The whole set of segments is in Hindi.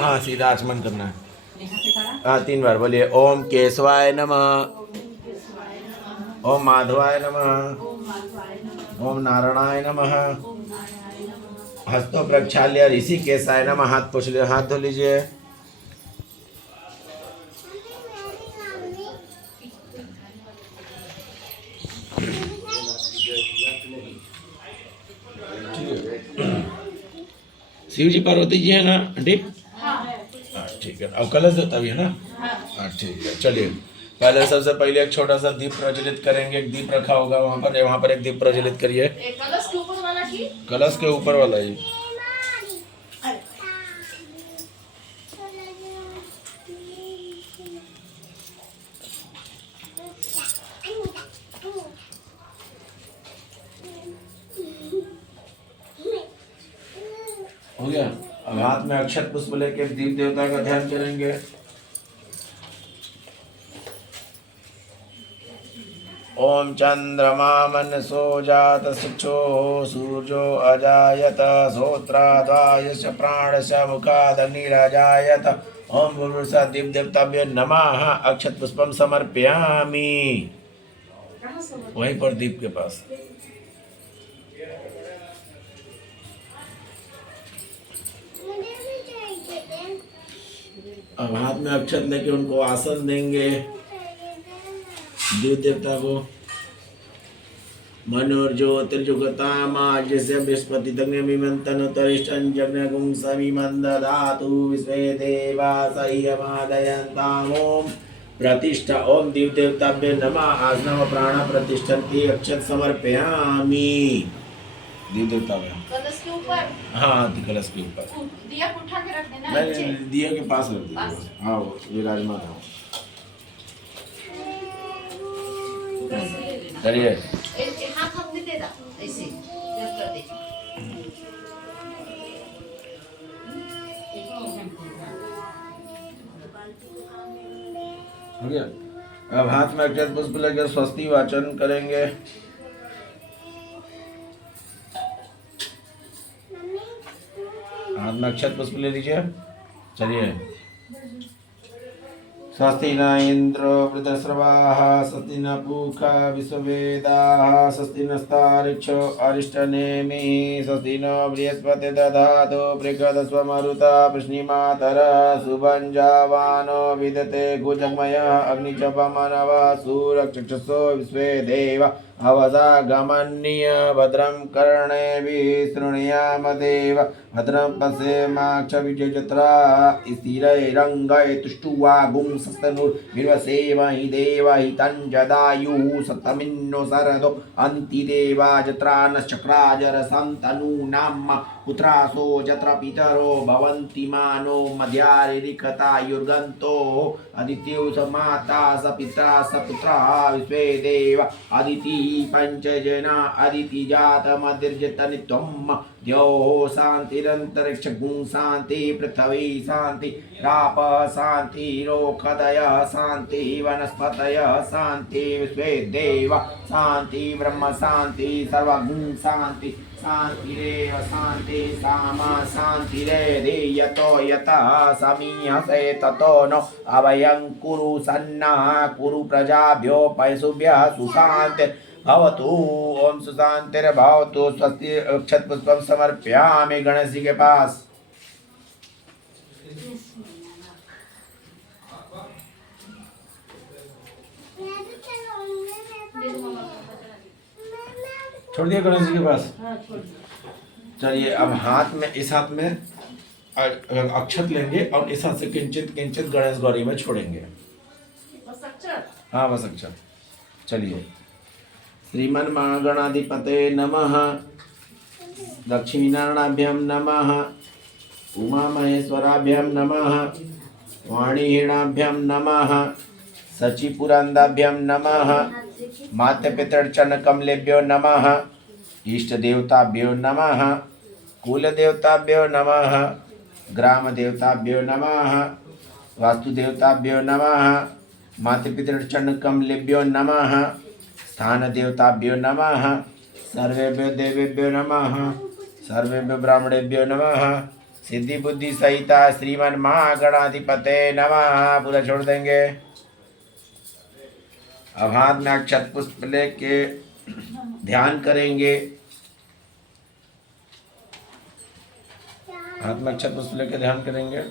हाँ सीधा आचमन करना है। हाँ 3 बार बोलिए। ओम केशवाय नमः, ओम माधवाय नमः, ओम नारायणाय नमः। हस्तों प्रक्षाल्य ऋषि केशाय नमः। हाथ पोछ लीजिए, हाथ धो लीजिए। शिव जी पार्वती जी है ना आंटी? हाँ ठीक है। अब कलश देता भी है ना? हाँ ठीक है। चलिए पहले सबसे पहले एक छोटा सा दीप प्रज्वलित करेंगे। एक दीप रखा होगा वहाँ पर एक दीप प्रज्वलित करिए। कलश के ऊपर वाला की? कलश के ऊपर वाला ही। हो गया। अब हाथ में अक्षत पुष्प लेके दीप देवता का ध्यान करेंगे। ओम चंद्रमा मनसो जात शिक्षो सूर्यो अजायत श्रोत्राद्वायश प्राणश मुखादग्निरजायत। ओम भूर्भुवस्सुवः दीप देवताभ्यो नमः। अक्षत पुष्पम समर्पयामि। वहीं पर दीप के पास। अब हाथ में अक्षत लेके उनको आसन देंगे देव देवता को। मनोर्ज्योतिर्जुगतामाज्यस्य बृहस्पति तग्निमिमन्तन तरिष्ठं जग्नगुं समिमं दधातु विश्वे देवा सह्यमादयन्ताम्। ओम प्रतिष्ठा। ओम देव देवताभ्यो नमः। आसनम प्राण प्रतिष्ठन्ति अक्षत समर्पयामि। देव देवता में कलश के ऊपर। हाँ कलश के ऊपर दिया उठा के रख देना। नहीं दिया के पास रख दीजिए। हाँ विराजमान हो। चलिए हाथ में दे दो ऐसे जब कर दे। हो गया। अब हाथ में अक्षत पुष्प लेकर स्वस्ति वाचन करेंगे। हाथ में अक्षत पुष्प ले लीजिए। चलिए। स्वस्ति न इंद्रो वृद्धश्रवाः, स्वस्ति न पूषा विश्ववेदाः, स्वस्ति नस्तार्क्ष्यो अरिष्टनेमिः, स्वस्ति नो बृहस्पति दधातु बृहस्पतिर्मरुतः वृष्णिमातरः सुभञ्जावानो विदते गुजग्मयः अग्निचपमनवः सूरक्षक्षसो विश्वे देवा अवसागमनीय भद्रं कर्णेभिः शृणुयामदेव भद्रं पश्येमाक्षविजयजत्रा स्थिरैरङ्गै तुष्टुवागुं सस्तनुर्विवसेमहि देवहितं जदायुः सतमिन्नो शरदो अन्तिदेवा जत्रा नश्चक्राजरसन्तनूनां पुत्रासो जत्र पितरो भवन्ति मानो मध्यारिरिखतायुर्गन्तो अदित्यो स माता स पिता स पुत्रः विश्वे देव अदिति पंचजना अदिति जातमधिर्जतनित्वं द्योः शान्तिरन्तरिक्षगुं शान्ति पृथ्वी शान्ति रापः शान्ति रोखदयः शान्ति वनस्पतयः शान्ति विश्वे देव शान्ति ब्रह्म शान्ति सर्वगुं शान्ति शान्तिरेव शान्ति सामा शान्तिरेधि यतो यतः समीहसे ततो नो अभयं कुरु सन्नः कुरु प्रजाभ्यो पशुभ्यः सुशान्ति भवतु। ओम सुशान्तिर्भवतु। स्वस्ति अक्षत पुष्पम समर्पयामि गणेश जी के पास। छोड़ दिया गणेश जी के पास। चलिए अब हाथ में इस हाथ में अक्षत लेंगे और इस हाथ से किंचित किंचित गणेश गौरी में छोड़ेंगे। हाँ बस अक्षत। चलिए श्रीमन महागणाधिपते नमः, लक्ष्मीनारायणाभ्यं नमः, उमा महेश्वराभ्यं नमः, वाणीहीणाभ्यं नमः, सचिपुरंदाभ्यं नमः, मातृपितृचरणकमलेभ्यो नमः, इष्टदेवताभ्यो नमः, कुलदेवताभ्यो नमः, ग्रामदेवताभ्यो नमः, वास्तुदेवताभ्यो नमः, मातृपितृचरणकमलेभ्यो नमः, स्थान देवताभ्यो नमः, सर्वेभ्यो देवेभ्यो नमः, सर्वेभ्यो ब्राह्मणेभ्यो नमः, सिद्धि बुद्धि सहिता श्रीमन महागणाधिपते नमः। पूरा छोड़ देंगे। अब हाथ में अक्षत पुष्प लेके ध्यान करेंगे। हाथ में अक्षत पुष्प लेके ध्यान करेंगे।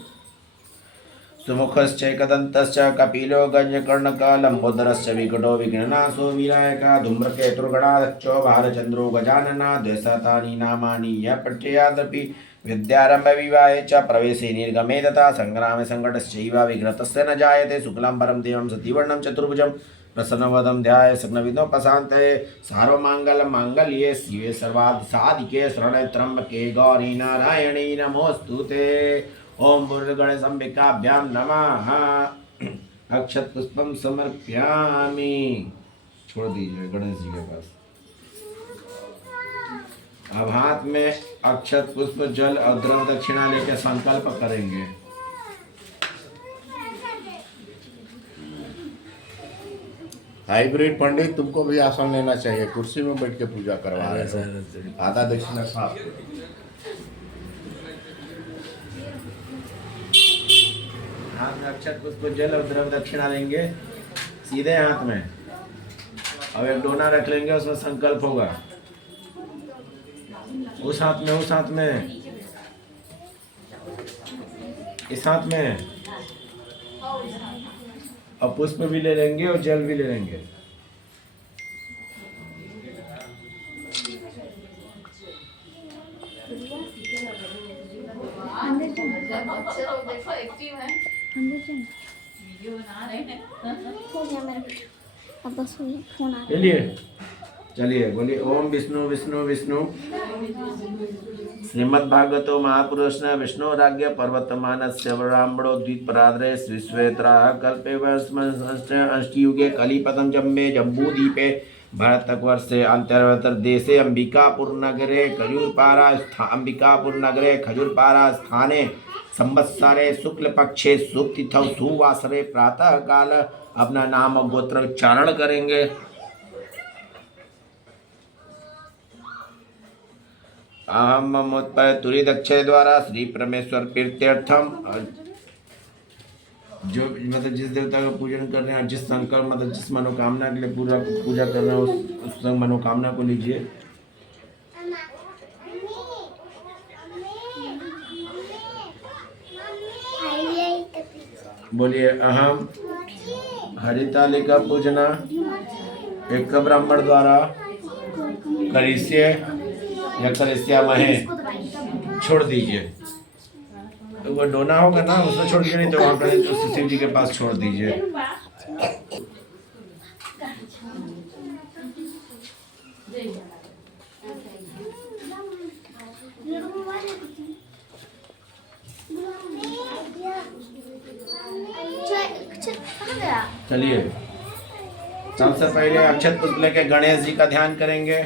सुमुखश्चैकदन्तश्च कपिलो गजकर्णकः लम्बोदरश्च विकटो विघ्ननाशो विनायकः धूम्रकेतुर्गणाध्यक्षो भालचन्द्रो गजाननः द्विशतानि नामानि यः पठ्येयादपि विद्यारम्भे विवाहे च प्रवेशे निर्गमे तथा संग्रामे सङ्कटश्चैव विघ्नतस्य न जायते। शुक्लाम्बरं देवं सतीवर्णं चतुर्भुजं प्रसन्नवदनं ध्याये शक्नविघ्नोपशान्तये। सर्वमङ्गलमाङ्गल्ये शिवे सर्वार्थसाधिके शरण्ये त्र्यम्बके गौरी नारायणी नमोऽस्तुते। ओम गणेश अंबिकाभ्यां नमः। अक्षत पुष्पम समर्पयामि। छोड़ दीजिए गणेश जी के पास। अब हाथ में अक्षत पुष्प जल और द्रव दक्षिणा लेकर संकल्प करेंगे। हाइब्रिड पंडित, तुमको भी आसन लेना चाहिए, कुर्सी में बैठ के पूजा करवा रहे हो। आधा दक्षिणा साफ। हाथ में अक्षत पुष्प जल और द्रव दक्षिणा लेंगे सीधे हाथ में। अब एक डोना रख लेंगे, उसमें संकल्प होगा। उस हाथ में, उस हाथ में, इस हाथ में। और पुष्प भी ले लेंगे और जल भी ले लेंगे। देखो एक्टिव है। वीडियो बना रहे हैं। चलिए चलिए बोलिए ओम विष्णु विष्णु विष्णु। श्रीमद्भागवतो महापुरुष विष्णु राज्ञ पर्वतमानस्य ब्राह्मणो द्विपराद्रे विश्वेत्राः कल्पे अष्टयुगे कलिपदं जम्बे जम्बूद्वीपे भारतवर्षे अंतर्देशे अंबिकापुरनगरे खजूरपारा स्थाने संवत्सरे शुक्ल पक्षे सुतिथौ सुवासरे प्रातः काल अपना नाम और गोत्र उच्चारण करेंगे। अहम ममोत्पय तुरी दक्षय द्वारा श्री परमेश्वर प्रीत्यर्थम। जो मतलब जिस देवता का पूजन कर रहे हैं, जिस संकल्प मतलब जिस मनोकामना के लिए पूरा पूजा कर रहे हैं, उस मनोकामना को लीजिए। बोलिए अहम हरितालिका पूजना एक ब्राह्मण द्वारा करिष्ये या करिष्यामहे। छोड़ दीजिए। तो वो डोना होगा ना, उसमें छोड़ दीजिए, नहीं तो वहाँ पर उस शिव जी के पास छोड़ दीजिए। चलिए सबसे पहले अक्षत पुष्प लेके गणेश जी का ध्यान करेंगे।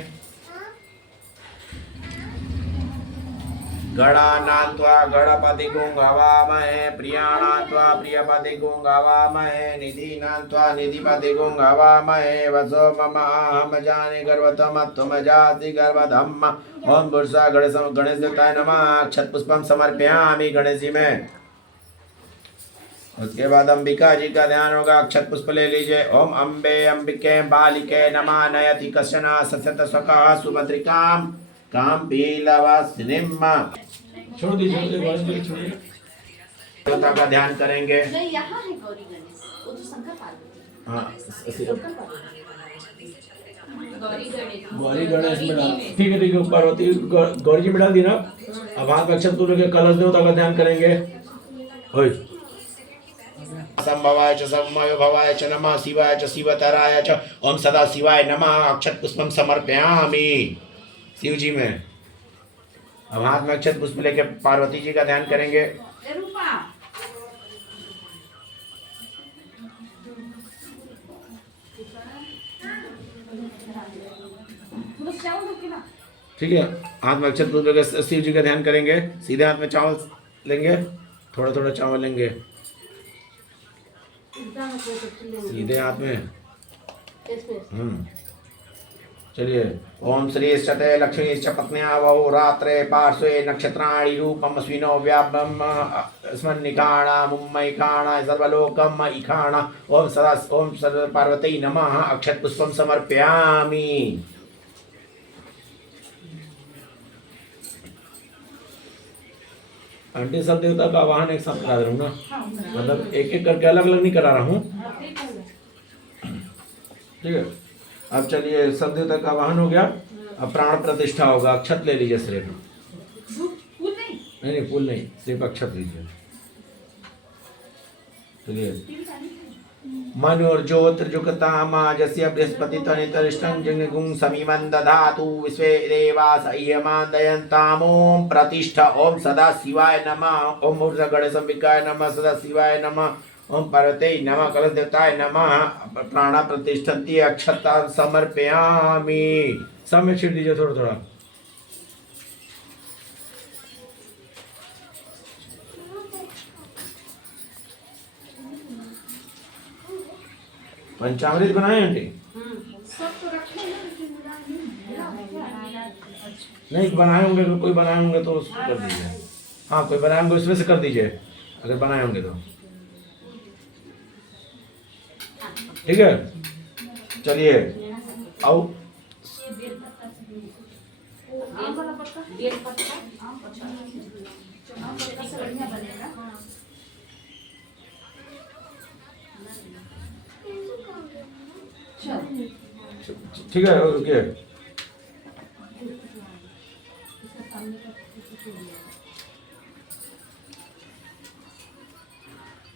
गणानान्त्वा गणपति गुंगवामहे प्रियाणान्त्वा प्रियपति गुंगवामहे निधिनान्त्वा निधिपति गुंगवामहे वसो मम अहम जाने गर्वतम तुम जाति गर्वधम। ओम बुर्षा गणेश देवताय नमः। अक्षत पुष्पम समर्पयामि गणेश जी में। उसके बाद अंबिका जी का ध्यान होगा। अक्षत पुष्प ले लीजिए। ओम अम्बे अंबिके बालिके नमः नयति कश्चन ससत स्वकः सुभद्रिकाम काम पीलवासिनीम। छोड़ दीजिए, छोड़िए। देवता का ध्यान करेंगे। नहीं यहाँ है गौरी गणेश, वो तो शंकर पार्वती। हाँ गौरी गणेश में डाल। ठीक है पार्वती गौरी जी में डाल दी ना। अब हाथ में अक्षत पुष्प लेके कलश देवता का ध्यान करेंगे। संभवाय च संमयो भवाय च नमः शिवाय च शिवतराय च ओम सदा शिवाय नमः। अक्षत पुष्पम समर्पयामि शिव जी में। अब हाथ में अक्षत पुष्प लेके पार्वती जी का ध्यान करेंगे। ठीक है, हाथ में अक्षत पुष्प लेके शिव जी का ध्यान करेंगे। सीधे हाथ में चावल लेंगे, थोड़ा थोड़ा चावल लेंगे सीधे हाथ में। चलिए। ओम श्रीश्चते लक्ष्मीश्च पत्न्या वहु रात्रे पार्श्वे नक्षत्राणि रूपम स्विनो व्यापम स्मन्निकाणा मुम्मैकाणा सर्वलोकम इकाणा। ओम सदा पार्वती नमः। अक्षत पुष्पम समर्पयामि। आंटी सब देवता का आवाहन एक साथ करा रहा हूँ ना, मतलब एक एक करके अलग अलग नहीं करा रहा हूँ, ठीक है। अब चलिए सब देवता का आवाहन हो गया, अब प्राण प्रतिष्ठा होगा। अक्षत ले लीजिए सिर्फ, फूल नहीं, नहीं फूल नहीं, सिर्फ अक्षत लीजिए। चलिए। मनोर्ज्योतिर्जुगतामाजस्य बृहस्पति तनितरिष्टं जगुं समीमं दधातु विश्वे देवास इयमान् दयन्ताम्। ओम प्रतिष्ठा। ओम सदा शिवाय नमः। ओम गणेशंबिकाय नमः। सदा शिवाय नमः। ओम पार्वती नमः। कलश देवताय नमः। प्राणा प्रतिष्ठन्ति। अक्षता समर्पयामि। सब में छिड़ दीजिए थोड़ा थोड़ा। पंचामृत बनाए आंटी? नहीं बनाए होंगे, अगर कोई बनाए होंगे तो उसको कर दीजिए। हाँ कोई बनाए होंगे उसमें से कर दीजिए, अगर बनाए होंगे तो। ठीक है। चलिए आओ। ठीक है रुकिए।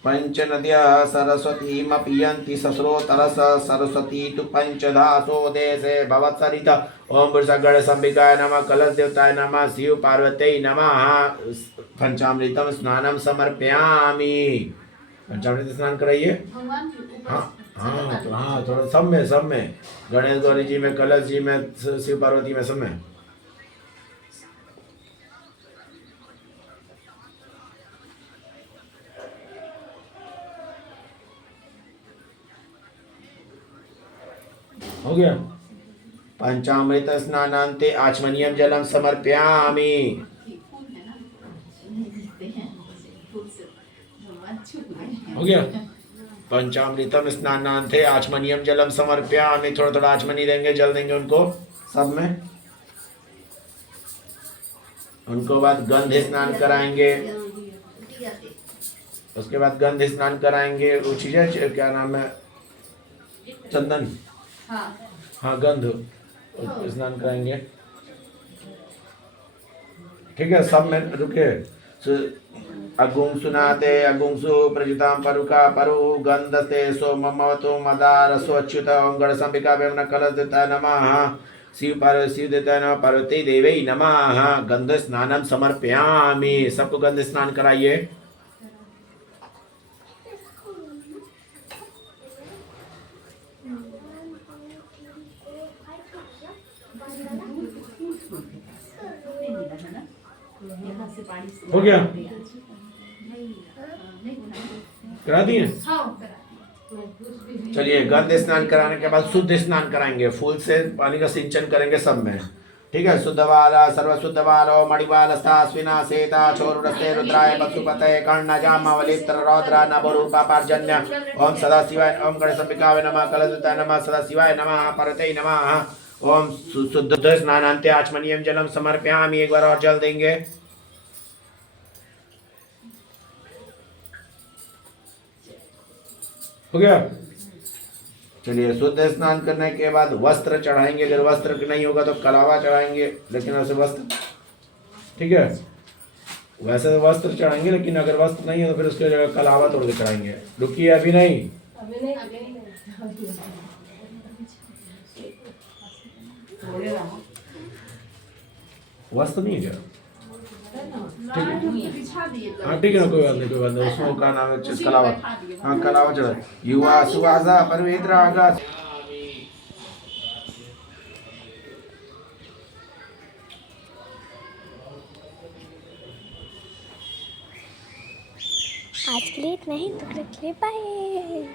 पंच नद्यः सरस्वतीम पियन्ति सस्रोतरस सरस्वती तु पंचधासो देशे भवत्सरित। ओम गणेशंबिकाय नमः। कलश देवताय नमः। शिव पार्वती नमः। पंचामृतम स्नानम समर्पयामि। पंचामृत स्नान कराइए। हाँ हाँ तो हाँ थोड़ा सब में गणेश गौरी जी में, कलश जी में, शिव पार्वती में, सब में। हो गया। पंचामृत स्नानांते आचमनीयम जलम समर्पयामि। हो गया। पंचामृतम स्नानांते आचमनीयम जलम समर्पयामि। थोड़ा थोड़ा आचमनी देंगे, जल देंगे उनको सब में। उनको बाद गंध स्नान कराएंगे। उसके बाद गंध स्नान कराएंगे। वो चीजें क्या नाम है, चंदन, हाँ गंध स्नान कराएंगे। ठीक है सब में। रुके। अगुं सुनाते अगुंसु प्रजितां परुका परु गंधते सो ममवतु मदार स्वच्युत। ओम गणेशंबिका वेमन कलश देवताय नमः। शिव देवताय नमः। पार्वती देवी नमः। गंध स्नानम समर्पयामि। सबको गंध स्नान कराइए। हो गया। करा दिए। चलिए गंध स्नान कराने के बाद शुद्ध स्नान कराएंगे, फूल से पानी का सिंचन करेंगे सब में। ठीक है। शुद्ध वाला सर्वशुद्ध वालो मणिवालस्तास्विना सेता चोरुरस्ते रुद्राय पशुपते कर्ण जामावलित्र रौद्र नभरूपा पार्जन्य। ओम सदा शिवाय। ओम गणेशंबिकाय नमः। कलशदेवताय नमः। सदा शिवाय नमः। पार्वती नमः। ओम शुद्ध स्नानांते आचमनीयम जलम समर्पयामि। एक बार और जल देंगे। हो गया। चलिए शुद्ध स्नान करने के बाद वस्त्र चढ़ाएंगे। अगर वस्त्र नहीं होगा तो कलावा चढ़ाएंगे, लेकिन ऐसे वस्त्र, ठीक है, वैसे वस्त्र चढ़ाएंगे, लेकिन अगर वस्त्र नहीं है तो फिर उसके जगह कलावा तोड़ के चढ़ाएंगे। रुकिए अभी नहीं। वस्त्र नहीं है क्या? हाँ ठीक है, कोई बात नहीं, कोई बात नहीं। उसमें का नाम है कलावा। हाँ कलावा चढ़ा। युवा सुवासा परवेद्र आगा। आज के लिए इतना ही। तो बाय।